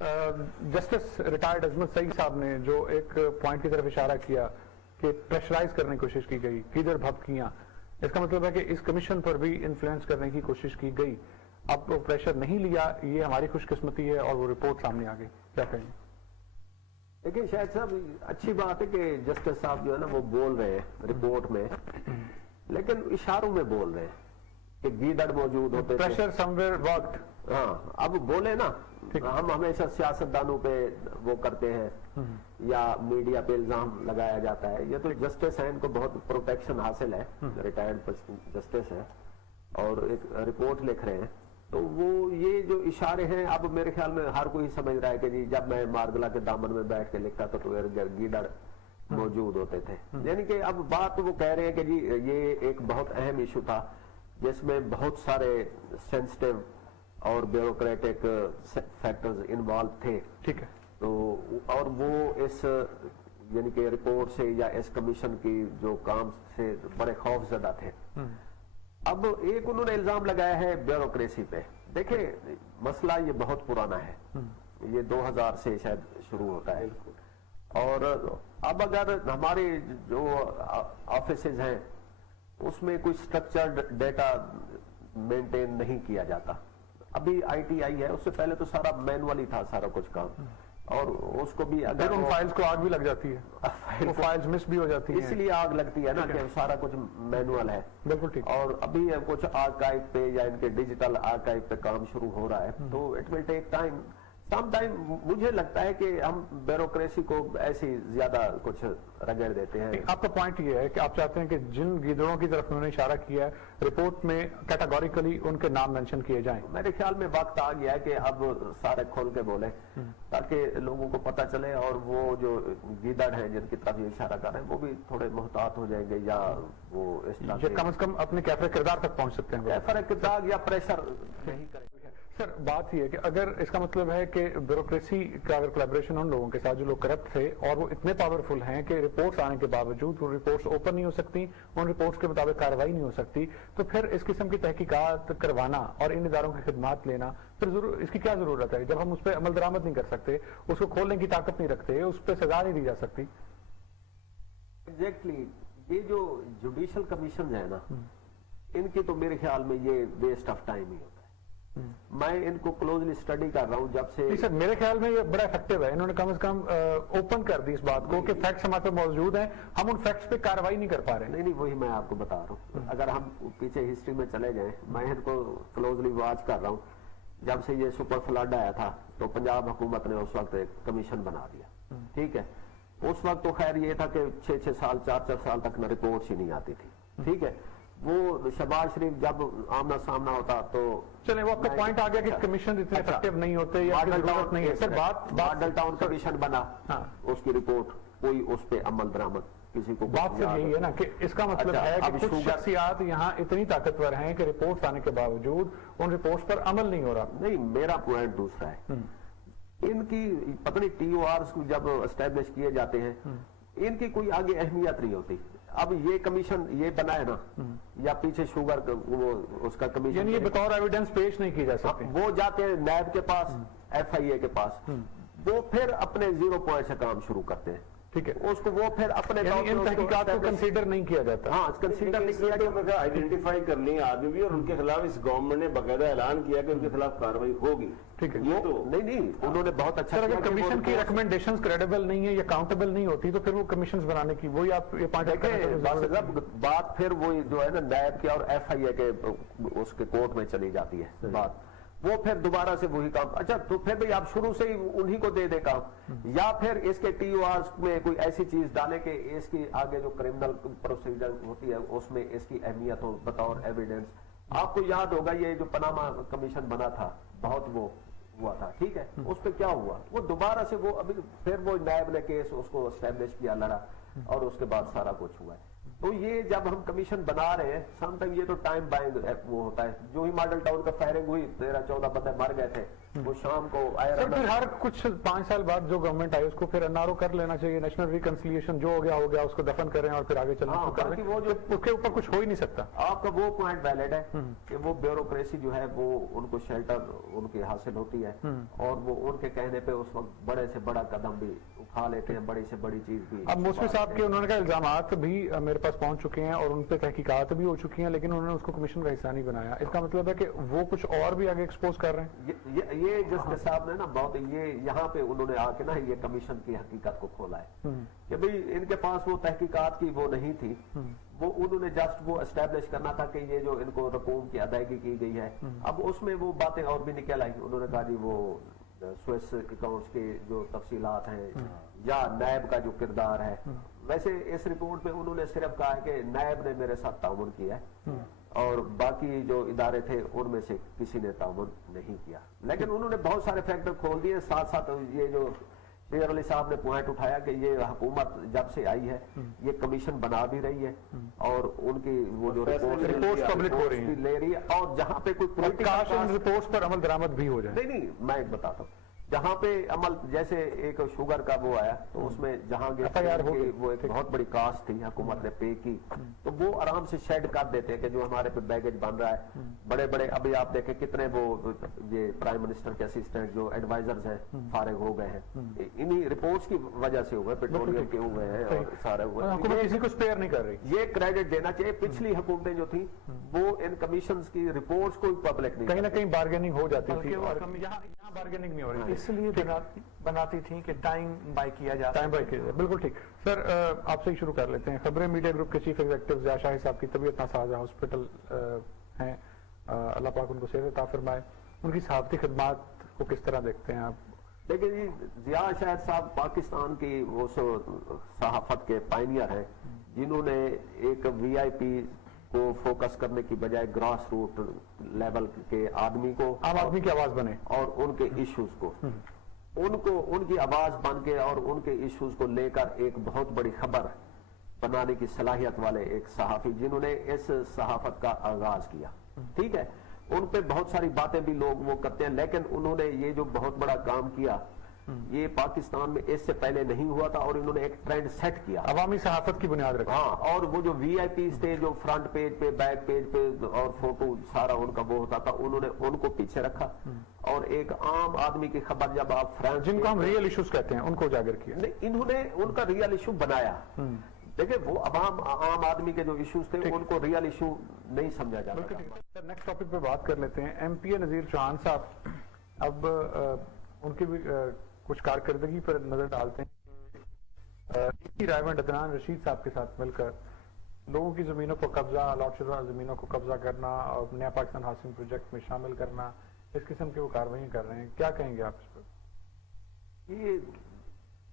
Justice retired عظمت سعید صاحب نے جو ایک پوائنٹ کی طرف اشارہ کیا کہ پریشرائز کرنے کی کوشش کی گئی، کدھر بھبکیاں، اس کا مطلب ہے کہ اس کمیشن پر بھی انفلوئنس کرنے کی کوشش کی گئی. اب وہ پریشر نہیں لیا، یہ ہماری خوش قسمتی ہے اور وہ رپورٹ سامنے آ گئی. کیا کہیں؟ لیکن شاید صاحب اچھی بات ہے کہ جسٹس صاحب جو ہے نا وہ بول رہے ہیں رپورٹ میں، لیکن اشاروں میں بول رہے ہیں کہ گیدڑ موجود ہوتے تھے. Pressure some where worked. ہاں اب بولے نا، ہم ہمیشہ سیاستدانوں پہ وہ کرتے ہیں یا میڈیا پہ الزام لگایا جاتا ہے. یہ تو جسٹس ہیں، ان کو بہت پروٹیکشن حاصل ہے، ریٹائرڈ جسٹس ہے اور ایک رپورٹ لکھ رہے ہیں. تو وہ یہ جو اشارے ہیں، اب میرے خیال میں ہر کوئی سمجھ رہا ہے کہ جی جب میں مارگلا کے دامن میں بیٹھ کے لکھتا تھا تو گیدڑ موجود ہوتے تھے. یعنی کہ اب بات وہ کہہ رہے ہیں کہ جی یہ ایک بہت اہم ایشو تھا جس میں بہت سارے سینسٹیو اور بیوروکریٹک فیکٹرز انوالو تھے. ٹھیک ہے. تو اور وہ اس یعنی کہ رپورٹ سے یا اس کمیشن کی جو کام سے بڑے خوف زدہ تھے. اب ایک انہوں نے الزام لگایا ہے بیوروکریسی پہ. دیکھیں مسئلہ یہ بہت پرانا ہے، یہ 2000 سے شاید شروع ہوتا ہے. اور اب اگر ہمارے جو آفیسز ہیں اس میں کوئی سٹرکچرڈ ڈیٹا مینٹین نہیں کیا جاتا. ابھی آئی ٹی آئی ہے، اس سے پہلے تو سارا مینولی تھا سارا کچھ کام، اور اس کو بھی اگر ان فائلز کو آگ بھی لگ جاتی ہے، وہ فائلز مس بھی ہو جاتی ہیں، اس لیے آگ لگتی ہے نا کہ سارا کچھ مینوئل ہے. بالکل ٹھیک. اور ابھی کچھ آرکائیو پہ یا ان کے ڈیجیٹل آرکائیو پہ کام شروع ہو رہا ہے، تو it will take time. Some time مجھے لگتا ہے کہ ہم بیوروکریسی کو ایسی زیادہ کچھ رگڑ دیتے ہیں. آپ کا پوائنٹ یہ ہے کہ آپ چاہتے ہیں کہ جن گیدڑوں کی طرف انہوں نے اشارہ کیا ہے رپورٹ میں کیٹاگوریکلی ان کے نام مینشن کیے جائیں. میرے خیال میں وقت آ گیا ہے کہ اب سارے کھول کے بولے تاکہ لوگوں کو پتہ چلے، اور وہ جو گیدڑ ہیں جن کی طرف یہ اشارہ کر رہے ہیں وہ بھی تھوڑے محتاط ہو جائیں گے، یا وہ اس طرح کم از کم اپنے کیفر کردار تک پہنچ سکتے ہیں. کیفر کردار یا پریشر نہیں کریں. سر بات یہ ہے کہ اگر اس کا مطلب ہے کہ بیوروکریسی کا اگر کولیبریشن ان لوگوں کے ساتھ جو لوگ کرپٹ تھے اور وہ اتنے پاورفل ہیں کہ رپورٹس آنے کے باوجود وہ رپورٹس اوپن نہیں ہو سکتی، ان رپورٹس کے مطابق کارروائی نہیں ہو سکتی، تو پھر اس قسم کی تحقیقات کروانا اور ان اداروں کی خدمات لینا پھر اس کی کیا ضرورت ہے جب ہم اس پہ عمل درآمد نہیں کر سکتے، اس کو کھولنے کی طاقت نہیں رکھتے، اس پہ سزا نہیں دی جا سکتی. ایگزیکٹلی یہ جو جوڈیشل کمیشن ہے نا، ان کی تو میرے خیال میں یہ ویسٹ آف ٹائم ہی ہوتا ہے. میں ان کو کلوزلی اسٹڈی کر رہا ہوں جب سے. سر میرے خیال میں یہ بڑا افیکٹو ہے، انہوں نے کم از کم اوپن کر دی اس بات کو کہ فیکٹس ہمارے پاس موجود ہیں، ہم ان فیکٹس پہ کارروائی نہیں کر پا رہے. نہیں وہی میں آپ کو بتا رہا ہوں. اگر ہم پیچھے ہسٹری میں چلے جائیں، میں ان کو کلوزلی واچ کر رہا ہوں. جب سے یہ سپر فلڈ آیا تھا تو پنجاب حکومت نے اس وقت ایک کمیشن بنا دیا. ٹھیک ہے، اس وقت تو خیر یہ تھا کہ 6 سال 4 سال تک نہ رپورٹس ہی نہیں آتی تھی. ٹھیک ہے، وہ شہباز شریف جب آمنا سامنا ہوتا تو چلیں وہ آپ کا پوائنٹ آ گیا کہ کمیشن اتنے افیکٹو نہیں ہوتے یا ضرورت نہیں ہے. سر ماڈل ٹاؤن کمیشن بنا، اس کی رپورٹ کوئی اس پہ عمل درآمد کسی کو. بات صرف یہی ہے نا کہ اس کا مطلب ہے کہ کچھ شخصیات یہاں اتنی طاقتور ہیں کہ رپورٹس آنے کے باوجود ان رپورٹس پر عمل نہیں ہو رہا. نہیں میرا پوائنٹ دوسرا ہے. ان کی پتہ نہیں ٹی او آرز جب اسٹیبلش کیے جاتے ہیں ان کی کوئی آگے اہمیت نہیں ہوتی. اب یہ کمیشن یہ بنا ہے نا، یا پیچھے شوگر وہ اس کا کمیشن، یعنی یہ بطور ایویڈنس پیش نہیں کی جا سکتی. وہ جاتے ہیں نیب کے پاس، ایف آئی اے کے پاس، وہ پھر اپنے 0 پوائنٹ سے کام شروع کرتے ہیں. ٹھیک ہے، اس کو وہ پھر اپنے ان تحقیقات کو کنسیڈر نہیں کیا جاتا. ہاں کنسیڈر نہیں کیا جاتا. آئیڈینٹیفائی کر لیں آدمی بھی، اور ان کے خلاف اس گورنمنٹ نے باقاعدہ اعلان کیا کہ ان کے خلاف کارروائی ہوگی. ٹھیک ہے، یہ تو نہیں انہوں نے بہت اچھا. اگر کمیشن کی ریکمنڈیشنز کریڈیبل نہیں ہے یا کاؤنٹیبل نہیں ہوتی تو پھر وہ کمیشنز بنانے کی وہی آپ یہ بات پھر وہ جو ہے نا نیب کے اور ایف آئی اے کے اس کے کورٹ میں چلی جاتی ہے بات. وہ پھر دوبارہ سے وہی کام. اچھا تو پھر بھائی آپ شروع سے ہی انہی کو دے دے کام، یا پھر اس کے ٹی او آرز میں کوئی ایسی چیز ڈالے کہ اس کی آگے جو کرمنل پروسیجر ہوتی ہے اس میں اس کی اہمیت ہو بطور ایویڈنس. آپ کو یاد ہوگا یہ جو پناما کمیشن بنا تھا بہت وہ ہوا تھا. ٹھیک ہے، اس پہ کیا ہوا، وہ دوبارہ سے وہ ابھی پھر وہ نیب نے کیس اس کو اسٹیبلش کیا، لڑا، اور اس کے بعد سارا کچھ ہوا ہے. تو یہ جب ہم کمیشن بنا رہے ہیں سم ٹائم یہ تو ٹائم بائنگ وہ ہوتا ہے. جو ہی ماڈل ٹاؤن کا فائرنگ ہوئی 13-14 بندے مر گئے تھے، वो शाम को सर फिर हर कुछ 5 साल बाद जो गवर्नमेंट आई उसको फिर एनआरओ कर लेना चाहिए, नेशनल रिकंसिलिएशन जो हो गया उसको दफन करें और फिर आगे चलना शुरू करें, वो जो उसके ऊपर कुछ हो ही नहीं सकता। आपका वो पॉइंट वैलिड है कि वो ब्यूरोक्रेसी जो है वो उनको शेल्टर उनकी हासिल होती है और वो उनके कहने पे उस वक्त बड़े से बड़ा कदम भी उठा लेते हैं, बड़ी से बड़ी चीज भी। अब मौसमी साहब के उन्होंने कहा इल्जामात भी मेरे पास पहुंच चुके हैं और उन पे तहकीकात भी हो चुकी हैं, लेकिन उन्होंने उसको कमीशन का हिस्सा नहीं बनाया। इसका मतलब है कि वो कुछ और भी आगे एक्सपोज कर रहे हैं। ये जस्टिस साहब ने ना बहुत ये यहाँ पे उन्होंने आके ना ये कमीशन की हकीकत को खोला है कि भाई इनके पास वो तहकीकात की वो नहीं थी, वो उन्होंने जस्ट वो एस्टेब्लिश करना था कि ये जो इनको रकूम की अदायगी की गई है। अब उसमें वो बातें और भी निकल आई। उन्होंने कहा जी वो स्विस अकाउंट्स के जो तफसीलात हैं या नायब का जो किरदार है, वैसे इस रिपोर्ट में उन्होंने सिर्फ कहा है कि नायब ने मेरे साथ ताउन किया है और बाकी जो इदारे थे उनमें से किसी ने ताउन नहीं किया। लेकिन उन्होंने बहुत सारे फैक्टर खोल दिए। साथ साथ ये जो शेर अली साहब ने पॉइंट उठाया कि ये हुकूमत जब से आई है ये कमीशन बना भी रही है और उनकी वो जो रिपोर्ट पब्लिक हो रही है ले रही है और जहाँ पे कोई रिपोर्ट्स पर अमल दरामद भी हो जाए। नहीं मैं एक बताता हूँ, जहाँ पे अमल जैसे एक शुगर का वो आया तो उसमें जहांगीर की वो एक बहुत बड़ी कास्ट थी, हुकूमत ने पे की, तो वो आराम से शेड कर देते हैं कि जो हमारे पे बैगेज बन रहा है। बड़े बड़े अभी आप देखें कितने वो ये प्राइम मिनिस्टर के असिस्टेंट जो एडवाइजर्स हैं फारिग हो गए हैं, इन्हीं रिपोर्ट्स की वजह से हुए, पेट्रोलियम के हुए हैं और सारे हुए। किसी को स्पेयर नहीं कर रही, ये क्रेडिट देना चाहिए। पिछली हुकूमतें जो थी वो इन कमीशन की रिपोर्ट्स को पब्लिक नहीं, कहीं ना कहीं बार्गेनिंग हो जाती थी और यहाँ बार्गेनिंग नहीं हो रही थी, इसलिए बनाती थी कि टाइम बाय किया जाए, टाइम बाय किया जाए। बिल्कुल ठीक। सर आपसे ही शुरू कर लेते हैं। खबरें मीडिया ग्रुप के चीफ एग्जीक्यूटिव ज़िया शाही साहब की तबीयत नासाज है, हॉस्पिटल हैं, अल्लाह पाक उनको सेहत अता फरमाए। उनकी सहाफती खिदमात को किस तरह देखते हैं आप? देखिए जी, ज़िया शाहिद साहब पाकिस्तान की वो सहाफत के पायनियर हैं जिन्होंने एक VIP को फोकस करने की बजाय ग्रास रूट लेवल के आदमी को, आम आदमी की आवाज बने और उनके इश्यूज को उनकी आवाज बन के और उनके इश्यूज को लेकर एक बहुत बड़ी खबर बनाने की सलाहियत वाले एक सहाफी जिन्होंने इस सहाफत का आगाज किया। ठीक है, उन पे बहुत सारी बातें भी लोग वो करते हैं, लेकिन उन्होंने ये जो बहुत बड़ा काम किया ये पाकिस्तान में इससे पहले नहीं हुआ था और इन्होंने एक ट्रेंड सेट किया, अवामी सहाफत की बुनियाद रखा। हाँ, और वो जो VIPs थे जो फ्रंट पेज पे बैक पेज पे और फोटो सारा उनका वो होता था, उन्होंने उनको पीछे रखा और एक आम आदमी की खबर जब आप फ्रंट, जिनको हम रियल इश्यूज कहते हैं, उनको उजागर किया। नहीं, इन्होंने उनका रियल इशू बनाया। देखिए वो आम आदमी के जो इश्यूज थे उनको रियल इशू नहीं समझा जाता। नेक्स्ट टॉपिक पे बात कर लेते हैं। MP नजीर चौहान साहब अब उनकी भी कुछ कारकर्दगी पर नजर डालते हैं। इसी रायवंड अदनान रशीद साहब के साथ मिलकर लोगों की जमीनों को कब्जा, अलॉट शुदा जमीनों को कब्जा करना और नया पाकिस्तान हाउसिंग प्रोजेक्ट में शामिल करना, इस किस्म की वो कार्रवाई कर रहे हैं। क्या कहेंगे आप इस पर? ये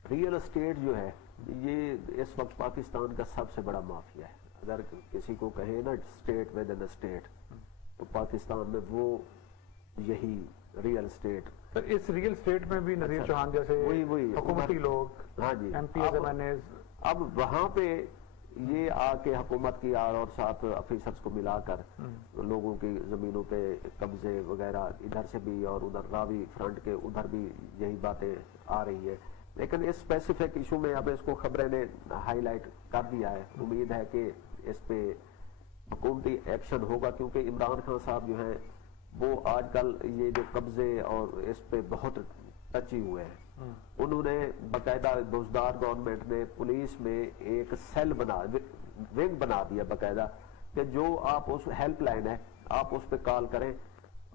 रियल एस्टेट जो है ये इस वक्त पाकिस्तान का सबसे बड़ा माफिया है। अगर किसी को कहे ना स्टेट विद इन स्टेट, तो पाकिस्तान में वो यही रियल एस्टेट। तो इस रियल स्टेट में भी नजीर चौहान जैसे वही हुकूमती लोग, हाँ जी, MPs, MNAs, अब वहां पे ये आके हुकूमत की और साथ ऑफिसर्स को मिलाकर लोगों की जमीनों पे कब्जे वगैरह इधर से भी और उधर रावी फ्रंट के उधर भी यही बातें आ रही है। लेकिन इस स्पेसिफिक इशू में अब इसको खबरें ने हाईलाइट कर दिया है। उम्मीद है कि इस पे हुकूमती एक्शन होगा, क्योंकि इमरान खान साहब जो हैं वो आजकल ये जो कब्जे और इस पे बहुत टची हुए हैं। उन्होंने बाकायदा बुजदार गवर्नमेंट ने पुलिस में एक सेल विंग बना दिया बाकायदा कि जो आप उस हेल्पलाइन है आप उस पे कॉल करें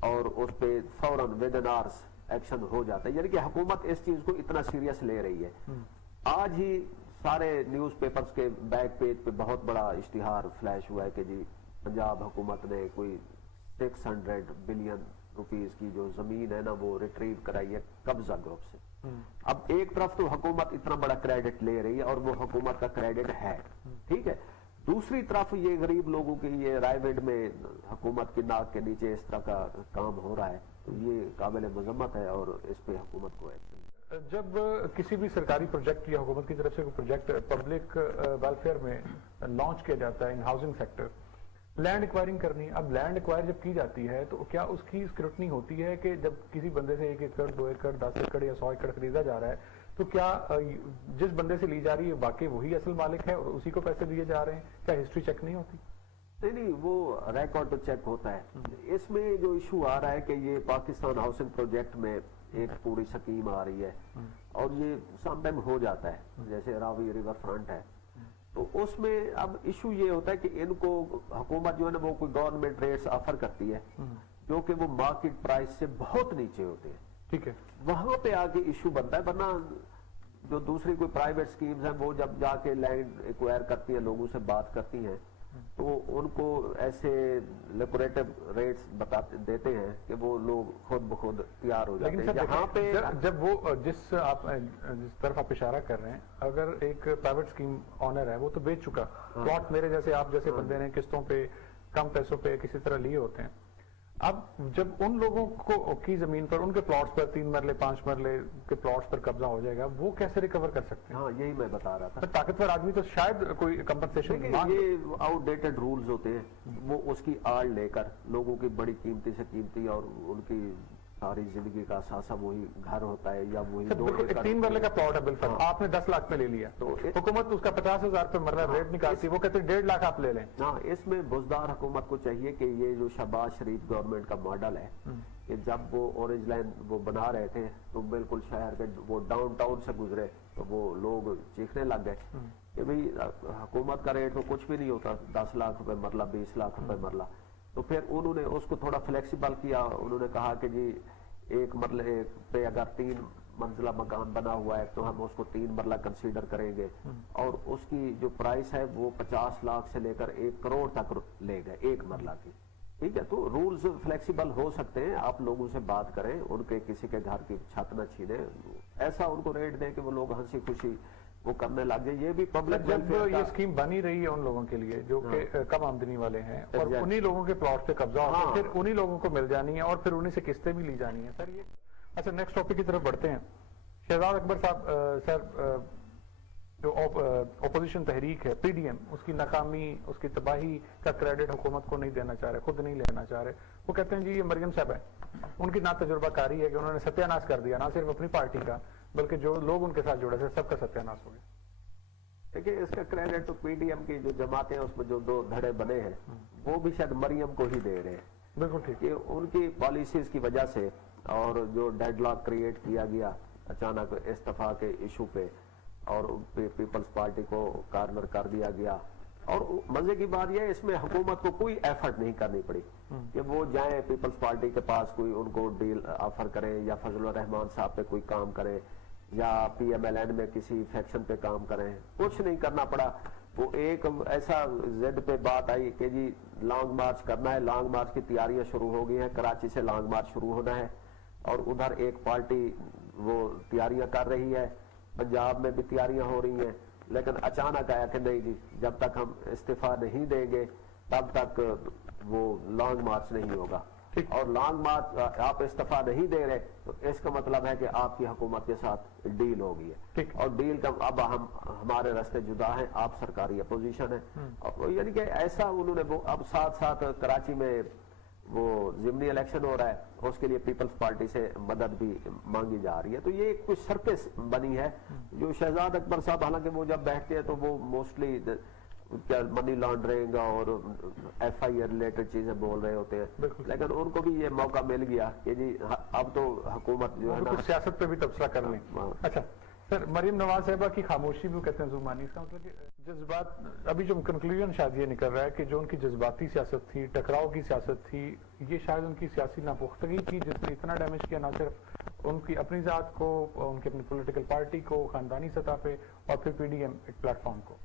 और उस पे फौरन विद इन आवर्स एक्शन हो जाता है। यानी कि हुकूमत इस चीज को इतना सीरियस ले रही है। आज ही सारे न्यूज़पेपर्स के बैक पेज पे बहुत बड़ा इश्तिहार फ्लैश हुआ है कि जी पंजाब हुकूमत ने कोई 600 बिलियन रुपीस की जो जमीन है ना वो रिट्रीव कराई है कब्जा ग्रुप से। अब एक तरफ तो हुकूमत इतना बड़ा क्रेडिट ले रही है और वो हुकूमत का क्रेडिट है, ठीक है, दूसरी तरफ ये गरीब लोगों की ये रायविंड में हुकूमत की नाक के नीचे इस तरह का काम हो रहा है, तो ये काबिल मजम्मत है और इस पे हुकूमत को एक्शन। जब किसी भी सरकारी प्रोजेक्ट या हुकूमत की तरफ से कोई प्रोजेक्ट पब्लिक वेलफेयर में लॉन्च किया जाता है इन हाउसिंग सेक्टर, लैंड एक्वायरिंग करनी, अब लैंड एक्वायर जब की जाती है तो क्या उसकी स्क्रूटनी होती है कि जब किसी बंदे से 1 एकड़ 2 एकड़ 10 एकड़ या 100 एकड़ खरीदा जा रहा है तो क्या जिस बंदे से ली जा रही है वाकई वही असल मालिक है और उसी को पैसे दिए जा रहे हैं? क्या हिस्ट्री चेक नहीं होती? नहीं, वो रिकॉर्ड तो चेक होता है। इसमें जो इशू आ रहा है कि ये पाकिस्तान हाउसिंग प्रोजेक्ट में एक पूरी स्कीम आ रही है और ये समटाइम हो जाता है, जैसे रावी रिवर फ्रंट है, तो उसमें अब इशू ये होता है कि इनको हुकूमत जो है ना वो कोई गवर्नमेंट रेट्स ऑफर करती है जो कि वो मार्केट प्राइस से बहुत नीचे होते हैं। ठीक है, वहां पे आके इशू बनता है, वरना जो दूसरी कोई प्राइवेट स्कीम्स हैं वो जब जाके लैंड एक्वायर करती है, लोगों से बात करती हैं, तो उनको ऐसे लिक्विडेटिव रेट्स देते हैं कि वो लोग खुद ब खुद तैयार हो जाते हैं। यहाँ पे जब वो जिस तरफ आप इशारा कर रहे हैं, अगर एक प्राइवेट स्कीम ऑनर है वो तो बेच चुका, प्लॉट मेरे जैसे आप जैसे बंदे ने किस्तों पे कम पैसों पे किसी तरह लिए होते हैं, अब जब उन लोगों को की जमीन पर उनके प्लॉट्स पर 3 मरले 5 मरले के प्लॉट्स पर कब्जा हो जाएगा, वो कैसे रिकवर कर सकते हैं? हाँ, यही मैं बता रहा था। तो ताकतवर आदमी तो शायद कोई कंपनसेशन, ये आउटडेटेड रूल्स होते हैं, वो उसकी आड़ लेकर लोगों की बड़ी कीमती से कीमती और उनकी सारी जिंदगी का सासा वही घर होता है या वही 3 मरले का प्लॉट है, बिल्कुल आपने 10 लाख में ले लिया तो हुकूमत उसका 50,000 पे मरला रेट निकालती है, वो कहते हैं 1.5 लाख आप ले लें। हाँ, इसमें बुजदार हुकूमत को चाहिए कि ये जो शहबाज शरीफ गवर्नमेंट का मॉडल है कि जब वो ऑरेंज लाइन वो बना रहे थे तो बिल्कुल शहर के वो डाउन टाउन से गुजरे तो वो लोग चीखने लग गए कि भाई हुकूमत का रेट तो कुछ भी नहीं होता, 10 लाख रुपए मरला, 20 लाख रुपए मरला। तो फिर उन्होंने उसको थोड़ा फ्लेक्सिबल किया, उन्होंने कहा कि जी 1 मरले पे अगर 3 मंजिला मकान बना हुआ है तो हम उसको 3 मरला कंसीडर करेंगे और उसकी जो प्राइस है वो 50 लाख से लेकर 1 करोड़ तक ले गए 1 मरला की। ठीक है, तो रूल्स फ्लेक्सिबल हो सकते हैं, आप लोगों से बात करें, उनके किसी के घर की छत न छीने, ऐसा उनको रेट दें कि वो लोग हंसी खुशी वो करने लग गए। ये भी पब्लिक जब ये स्कीम बनी रही है उन लोगों के लिए जो कि कम आमदनी वाले हैं और उन्हीं लोगों के प्लॉट पे कब्जा होता है, फिर उन्हीं लोगों को मिल जानी है और फिर उन्हीं से किस्तें भी ली जानी है। सर ये अच्छा, नेक्स्ट टॉपिक की तरफ बढ़ते हैं। शहजाद अकबर साहब, सर जो ओपोजिशन तहरीक है PDM, उसकी नाकामी, उसकी तबाही का क्रेडिट हुकूमत को नहीं देना चाह रहे, खुद नहीं लेना चाह रहे। वो कहते हैं जी ये मरियम साहब है, उनकी ना तजुर्बाकारी है कि उन्होंने सत्यानाश कर दिया ना सिर्फ अपनी पार्टी का बल्कि जो लोग उनके साथ जुड़े थे सबका सत्यानाश हो गया। देखिए, इसका क्रेडिट तो PDM की जो जमातें हैं उसमें जो 2 धड़े बने हैं वो भी शायद मरियम को ही दे रहे हैं। बिल्कुल ठीक है, उनकी पॉलिसीज की वजह से और जो डेडलॉक क्रिएट किया गया अचानक इस्तीफा के इशू पे और पीपल्स पार्टी को कार्नर कर दिया गया। और मजे की बात यह है इसमें हुकूमत को कोई एफर्ट नहीं करनी पड़ी कि वो जाएं पीपल्स पार्टी के पास कोई उनको डील ऑफर करें या फजलुर रहमान साहब पे कोई काम करें या PMLN में किसी फैक्शन पे काम करें, कुछ नहीं करना पड़ा। वो एक ऐसा जिद पे बात आई कि जी लॉन्ग मार्च करना है, लॉन्ग मार्च की तैयारियां शुरू हो गई हैं, कराची से लॉन्ग मार्च शुरू होना है और उधर एक पार्टी वो तैयारियां कर रही है, पंजाब में भी तैयारियां हो रही हैं, लेकिन अचानक आया कि नहीं जी जब तक हम इस्तीफा नहीं देंगे तब तक वो लॉन्ग मार्च नहीं होगा। और लॉन्ग मार्च आप इस्तीफा नहीं दे रहे तो इसका मतलब है कि आपकी हुकूमत के साथ डील हो गई है और डील का अब हमारे रास्ते जुदा हैं, आप सरकारी अपोजिशन है। यानी कि ऐसा उन्होंने वो अब साथ साथ कराची में वो जिमनी इलेक्शन हो रहा है, उसके लिए पीपल्स पार्टी से मदद भी मांगी जा रही है। तो ये कुछ सर्कस बनी है जो शहजाद अकबर साहब हालांकि वो जब बैठते हैं तो वो मोस्टली क्या मनी लॉन्ड्रिंग और FIR रिलेटेड चीजें बोल रहे होते हैं, लेकिन उनको भी ये मौका मिल गया कि जी अब तो हुकूमत जो है ना सियासत पे भी तबसरा कर लें। अच्छा सर, मरियम नवाज साहिबा की खामोशी भी कहते हैं जुबानी, इसका मतलब कि जज्बात, अभी जो कंक्लूजन शायद ये निकल रहा है कि जो उनकी जज्बाती सियासत थी, टकराव की सियासत थी, ये शायद उनकी सियासी नापुख्तगी की जिसने इतना डैमेज किया ना सिर्फ उनकी अपनी जात को, उनकी अपनी पॉलिटिकल पार्टी को, खानदानी सतह पे और फिर PDM एक प्लेटफॉर्म को।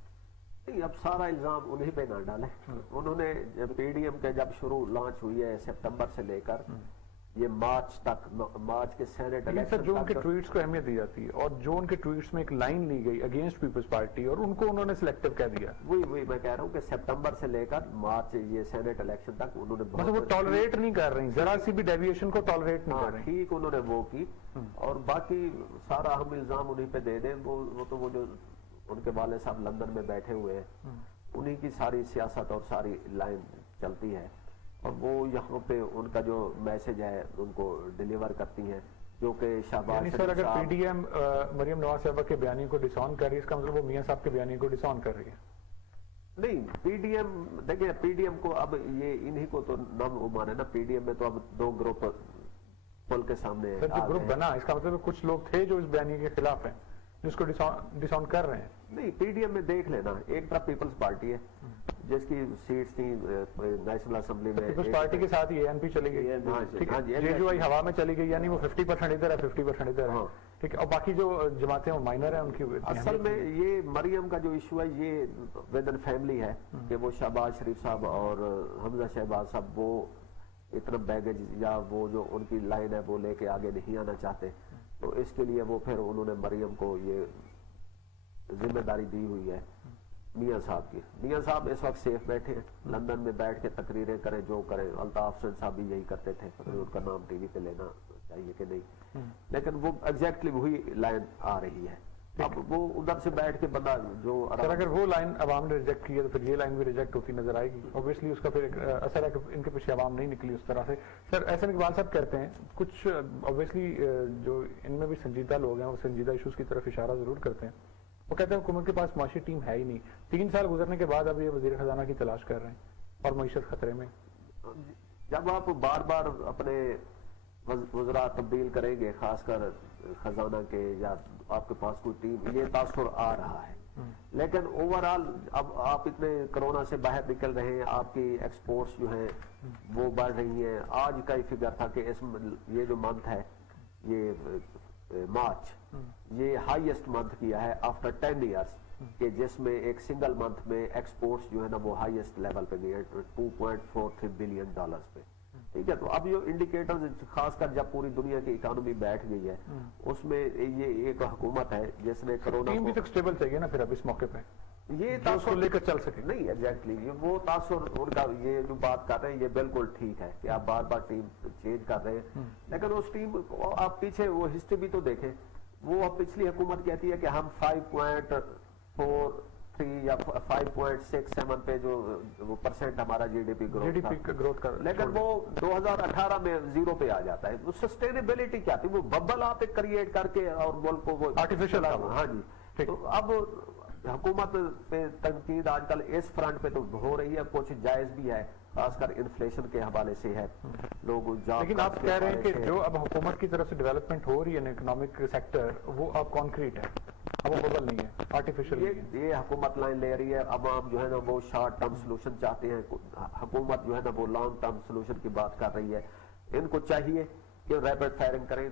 अब सारा इल्जाम उन्हीं पे ना डालें। उन्होंने PDM के जब शुरू लॉन्च हुई है सितंबर से लेकर ये मार्च तक, मार्च के सेनेट इलेक्शन जो उनके ट्वीट्स को अहमियत दी जाती है और जो उनके ट्वीट्स में एक लाइन ली गई अगेंस्ट पीपल्स पार्टी और उनको उन्होंने सिलेक्टिव कह दिया, वही मैं कह रहा हूँ कि सितंबर से लेकर मार्च ये सेनेट इलेक्शन तक उन्होंने मतलब वो टॉलरेट नहीं कर रही, जरा सी भी डेविएशन को टॉलरेट नहीं कर रही। ठीक, उन्होंने वो की और बाकी सारा हम इल्जाम उन्हीं पे दे दें। वो तो वो जो उनके वाले साहब लंदन में बैठे हुए हैं उन्हीं की सारी सियासत और सारी लाइन چلتی ہے اور وہ یہاں پہ ان کا جو میسج ہے ان کو ڈیلیور کرتی ہیں، جو کہ شہباز یعنی سر شریف اگر صاحب P D M Maryam Nawaz صاحبہ کے بیانیے کو ڈسآن کر رہی ہے، اس کا مطلب وہ میاں صاحب کے بیانیے کو ڈسآن کر رہی ہے؟ نہیں، پی ڈی ایم دیکھیں، پی ڈی ایم کو اب یہ انہی کو تو نام عمان ہے نا، پی ڈی ایم میں تو اب 2 گروپ پل کے سامنے سر جو گروپ بنا اس کا مطلب کچھ لوگ تھے جو اس بیانیے کے خلاف ہیں، جس کو ڈسآن کر رہے ہیں۔ نہیں، پی ڈی ایم میں دیکھ لینا، ایک طرف پیپلز پارٹی ہے جس کی سیٹس تھی نیشنل اسمبلی میں، پیپلز پارٹی کے ساتھ اے این پی چلی گئی، ٹھیک ہے، جے یو آئی ہوا میں چلی گئی، یعنی وہ 50% ادھر ہے 50% ادھر ہے، ٹھیک ہے، اور باقی جو جماعتیں وہ مائنر ہیں ان کی اصل میں یہ مریم کا جو ایشو ہے یہ ود ان فیملی ہے کہ وہ شہباز شریف صاحب اور حمزہ شہباز صاحب وہ اتنا بیگیج یا وہ جو ان کی لائن ہے وہ لے کے آگے نہیں آنا چاہتے، تو اس کے لیے وہ پھر انہوں نے مریم کو یہ ذمہ داری دی ہوئی ہے میاں صاحب کی۔ میاں صاحب اس وقت سیف بیٹھے ہیں، لندن میں بیٹھ کے تقریریں کریں جو کریں، الطاف حسین صاحب بھی یہی کرتے تھے، ان کا نام ٹی وی پہ لینا چاہیے کہ نہیں، لیکن وہ ایگزیکٹلی وہی لائن آ رہی ہے، اب وہ ادھر سے بیٹھ کے بندہ جو سر اگر وہ لائن عوام نے ریجیکٹ کی ہے تو پھر یہ لائن بھی ریجیکٹ ہوتی نظر آئے گی، اوبیسلی اس کا پھر اثر ہے کہ ان کے پیچھے عوام نہیں نکلی اس طرح سے۔ سر احسن اقبال صاحب کہتے ہیں کچھ اوبیسلی جو ان میں بھی سنجیدہ لوگ ہیں وہ سنجیدہ ایشوز کی طرف اشارہ ضرور کرتے ہیں، وہ کہتے ہیں حکومت کے پاس معاشی ٹیم ہے ہی نہیں، 3 سال گزرنے کے بعد اب یہ وزیر خزانہ کی تلاش کر رہے ہیں اور معیشت خطرے میں۔ جب آپ بار بار اپنے وزراء تبدیل کریں گے، خاص کر خزانہ کے، یا آپ کے پاس کوئی ٹیم، یہ تاثر آ رہا ہے، لیکن اوورآل اب آپ اتنے کرونا سے باہر نکل رہے ہیں، آپ کی ایکسپورٹس جو ہیں وہ بڑھ رہی ہیں۔ آج کا ہی فگر تھا کہ یہ جو منتھ ہے یہ مارچ، یہ ہائیسٹ منتھ کیا ہے آفٹر 10 ایئرس، کہ جس میں ایک سنگل منتھ میں ایکسپورٹس جو ہے نا وہ ہائیسٹ لیول پہ گئی ہے $2.43 بلین پہ، ٹھیک ہے۔ تو اب یہ انڈیکیٹرز خاص کر جب پوری دنیا کی اکانومی بیٹھ گئی ہے اس میں یہ ایک حکومت ہے جس نے کرونا ٹیم بھی تو اسٹیبل چاہیے نا پھر اب اس موقع پہ، یہ تاثر لے کر چل سکے۔ نہیں ایگزیکٹلی وہ تاثر ان کا یہ جو بات کر رہے ہیں یہ بالکل ٹھیک ہے کہ آپ بار بار ٹیم چینج کر رہے ہیں، لیکن اس ٹیم آپ پیچھے وہ ہسٹری بھی تو دیکھیں، وہ پچھلی حکومت کہتی ہے کہ ہم 5.43 یا 5.67 پہ جو وہ پرسنٹ ہمارا جی ڈی پی گروتھ کر، لیکن وہ 2018 میں 0 پہ آ جاتا ہے۔ وہ سسٹینیبلٹی کیا تھی؟ وہ ببل آپ کریٹ کر کے اور ملک کو وہ آرٹیفیشل، ہاں جی۔ تو اب حکومت پہ تنقید آج کل اس فرنٹ پہ تو ہو رہی ہے، کچھ جائز بھی ہے، خاص کر انفلیشن کے حوالے سے ہے، لوگ لیکن آپ کہہ رہے ہیں کہ جو اب حکومت کی طرف سے ڈیولپمنٹ ہو رہی ہے اکنامک سیکٹر وہ اب کانکریٹ ہے، اب وہ ببل نہیں ہے، آرٹیفیشل۔ یہ حکومت لائن لے رہی ہے، عوام جو ہے نا وہ شارٹ ٹرم سولوشن چاہتے ہیں، حکومت جو ہے نا وہ لانگ ٹرم سولوشن کی بات کر رہی ہے۔ ان کو چاہیے کہ ریپڈ فائرنگ کریں،